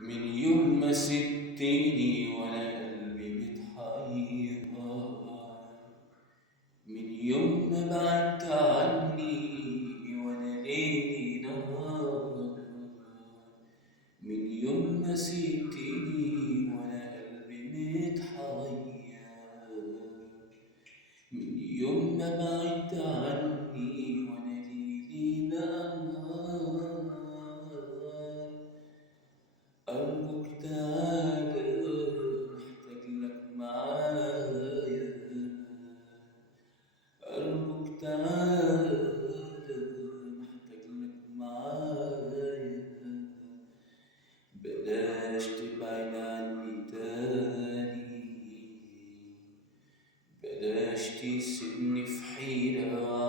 من يوم ما سبتني وانا قلبي متحير، من يوم ما بعدت عني وانا ليلي نهار، من يوم ما سبتني وانا قلبي متحير، من يوم ما بعدت عني وانا ليلي بقى نهار. أرجوك تعالى محتاج لك معايا، أرجوك تعالى محتاج لك معايا، بلاش تبعد عني تاني، بلاش تسيبني في حيرة